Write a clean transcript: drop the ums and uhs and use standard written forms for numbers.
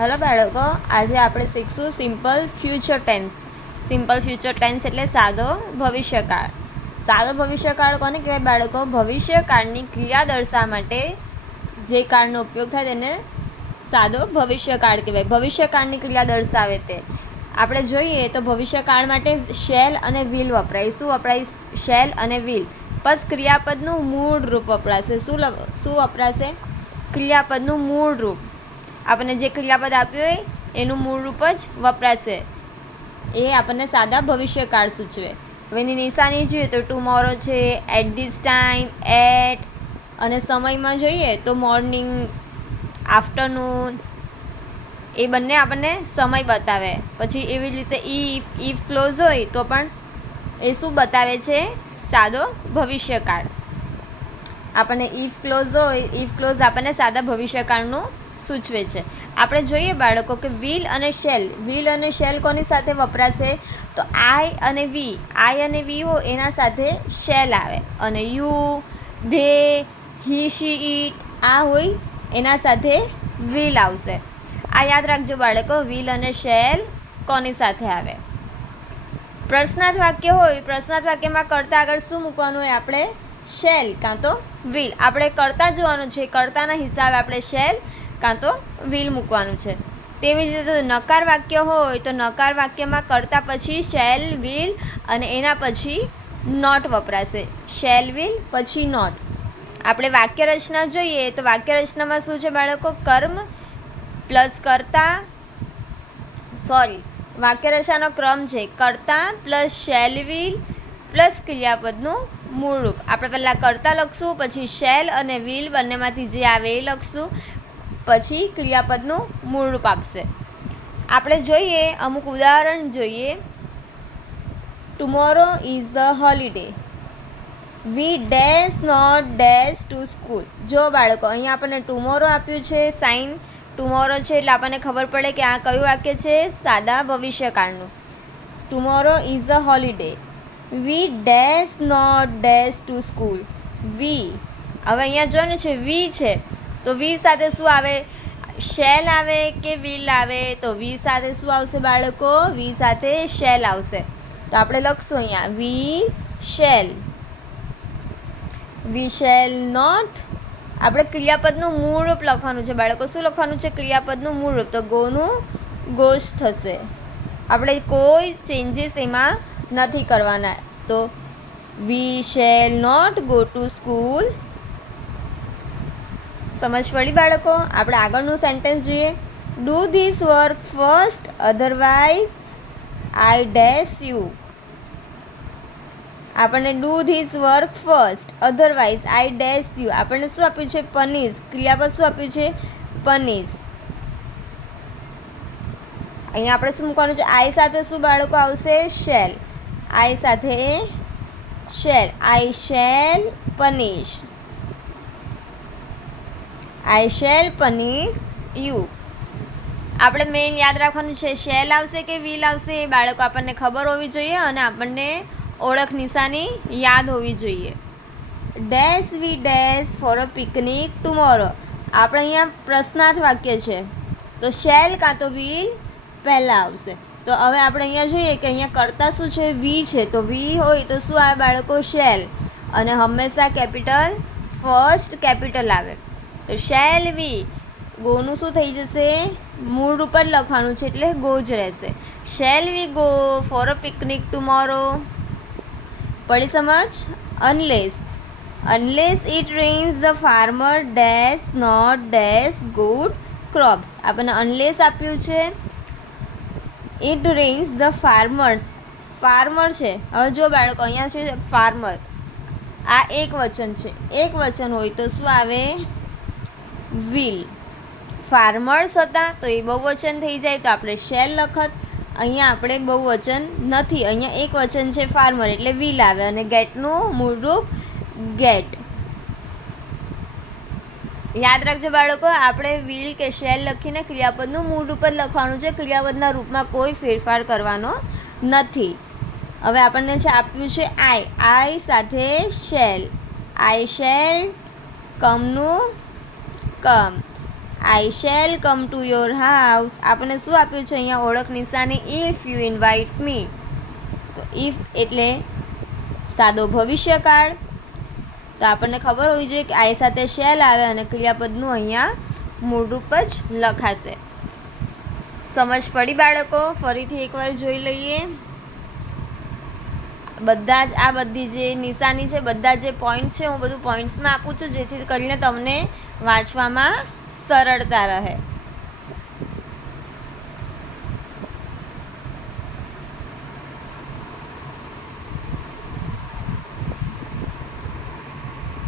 Hello બાળકો, આજે આપણે શીખશું simple future tense. Simple future tense એટલે સાદો ભવિષ્યકાળ. સાદો ભવિષ્યકાળ કોને કહેવાય બાળકો? ભવિષ્યકાળની ક્રિયા દર્શાવવા માટે જે કાળનો ઉપયોગ થાય તેને સાદો ભવિષ્યકાળ કહેવાય. ભવિષ્યકાળની ક્રિયા દર્શાવે તે. આપણે જોઈએ તો ભવિષ્યકાળ માટે શેલ અને વિલ વપરાય. શું વપરાય? શેલ અને વિલ. બસ ક્રિયાપદનું મૂળ રૂપ વપરાશે. શું વપરાશે? ક્રિયાપદનું મૂળ રૂપ. આપણને જે ક્રિયાપદ આપ્યું હોય એનું મૂળ રૂપ જ વપરાશે. એ આપણને સાદા ભવિષ્યકાળ સૂચવે. હવે એની નિશાની જોઈએ તો ટુમોરો છે, એટ ધીસ ટાઈમ, એટ, અને સમયમાં જોઈએ તો મોર્નિંગ, આફ્ટરનૂન, એ બંને આપણને સમય બતાવે. પછી એવી રીતે ઇફ ક્લોઝ હોય તો પણ એ શું બતાવે છે? સાદો ભવિષ્યકાળ. આપણને ઇફ ક્લોઝ આપણને સાદા ભવિષ્યકાળનું સૂચવે છે. આપણે જોઈએ બાળકો કે વિલ અને શેલ કોની સાથે વપરાશે? તો આઈ અને વી હો એના સાથે શેલ આવે, અને you, they, he, she, it આ હોય એના સાથે વિલ આવશે. આ યાદ રાખજો બાળકો, વિલ અને શેલ કોની સાથે આવે? પ્રશ્નાર્થ વાક્ય હોય, પ્રશ્નાર્થ વાક્યમાં કરતા આગળ શું મૂકવાનું હોય? આપણે શેલ કાં તો વિલ. આપણે કરતા જોવાનું છે, કરતાના હિસાબે આપણે શેલ કાં તો વિલ મૂકવાનું છે. તેવી જ રીતે નકાર વાક્ય હોય તો નકાર વાક્યમાં કરતા પછી શેલ, વિલ અને એના પછી નોટ વપરાશે. શેલ, વિલ પછી નોટ. આપણે વાક્ય રચના જોઈએ તો વાક્ય રચનામાં શું છે બાળકો? કર્મ પ્લસ કરતા, વાક્ય રચનાનો ક્રમ છે કરતા પ્લસ શેલ, વિલ પ્લસ ક્રિયાપદનું મૂળ રૂપ. આપણે પહેલાં કરતા લખશું, પછી શેલ અને વિલ બંનેમાંથી જે આવે એ લખશું, પછી ક્રિયાપદનું મૂળ રૂપ આપશે. આપણે જોઈએ અમુક ઉદાહરણ જોઈએ. Tomorrow is the holiday. We dash not dash to school. જો બાળકો અહીંયા આપણને ટુમોરો આપ્યું છે, સાઇન ટુમોરો છે એટલે આપણને ખબર પડે કે આ કયું વાક્ય છે? સાદા ભવિષ્યકાળનું. Tomorrow is the holiday. We dash not dash to school. We, હવે અહીંયા જોવાનું છે વી છે તો વી સાથે શું આવે? શેલ આવે કે વિલ આવે? તો વી સાથે શું આવશે બાળકો? વી સાથે શેલ આવશે. તો આપણે લખશું અહીંયા વી શેલ નોટ. આપણે ક્રિયાપદનું મૂળ રૂપ લખવાનું છે બાળકો. શું લખવાનું છે? ક્રિયાપદનું મૂળ રૂપ. તો ગોનું ગોશ થશે. આપણે કોઈ ચેન્જીસ એમાં નથી કરવાના. તો we shall not go to school. સમજ પડી બાળકો? આપણે આગળનું સેન્ટેન્સ જોઈએ. Do this work first otherwise I dash you. આપણને do this work first otherwise I dash you. આપણને શું આપ્યું છે? પનિશ. ક્રિયાપદ શું આપ્યું છે? પનિશ. અહીંયા આપણે શું મૂકવાનું છે? આઈ સાથે શું બાળકો આવશે? શેલ. આઈ સાથે shall. I shall punish. I shall punish you. આપણે મેઇન યાદ રાખવાનું છે શેલ આવશે કે વિલ આવશે એ બાળકો આપણને ખબર હોવી જોઈએ અને આપણને ઓળખ નિશાની યાદ હોવી જોઈએ. Dash we dash for a picnic tomorrow. આપણે અહીંયા પ્રશ્નાર્થ વાક્ય છે તો શેલ કાં તો વિલ પહેલાં આવશે. તો હવે આપણે અહીંયા જોઈએ કે અહીંયા કરતા શું છે? વી છે. તો વી હોય તો શું આવે બાળકો? શેલ. અને હંમેશા કેપિટલ ફર્સ્ટ કેપિટલ આવે. તો શેલ વી, ગોનું શું થઈ જશે? મૂળ રૂપ જ લખવાનું છે એટલે ગો જ રહેશે. Shall we go for a picnic tomorrow. પડી સમજ? Unless it rains the farmer dash not dash good crops. આપણને અનલેસ આપ્યું છે. ઇટ રેન્સ ધ ફાર્મર છે. હવે જો બાળકો અહીંયા છે ફાર્મર, આ એક વચન છે. એક વચન હોય તો શું આવે? વિલ. ફાર્મર્સ હતા તો એ બહુવચન થઈ જાય તો આપણે શેલ લખત. અહીંયા આપણે બહુવચન નથી, અહીંયા એક વચન છે ફાર્મર એટલે વિલ આવે, અને ગેટનું મૂળ રૂપ ગેટ. યાદ રાખજો બાળકો, આપણે વિલ કે શેલ લખીને ક્રિયાપદનું મૂળ રૂપ જ લખવાનું છે. ક્રિયાપદના રૂપમાં કોઈ ફેરફાર કરવાનો નથી. હવે આપણને છે આપ્યું છે આઈ સાથે શેલ. આઈ શેલ કમનું come. I shall come to your house. આપણને શું આપ્યું છે અહીંયા ઓળખ નિશાની ઇફ યુ ઇન્વાઇટ મી. તો ઇફ એટલે સાદો ભવિષ્યકાળ. તો આપણને ખબર હોવી જોઈએ કે આઈ સાથે શેલ આવે અને ક્રિયાપદનું અહીંયા મૂળરૂપ જ લખાશે. સમજ પડી બાળકો? ફરીથી એકવાર જોઈ લઈએ. બધા જ આ બધી જે નિશાની છે, બધા જે પોઈન્ટ છે, હું બધું પોઈન્ટ્સમાં આપું છું જેથી કરીને તમને વાંચવામાં સરળતા રહે.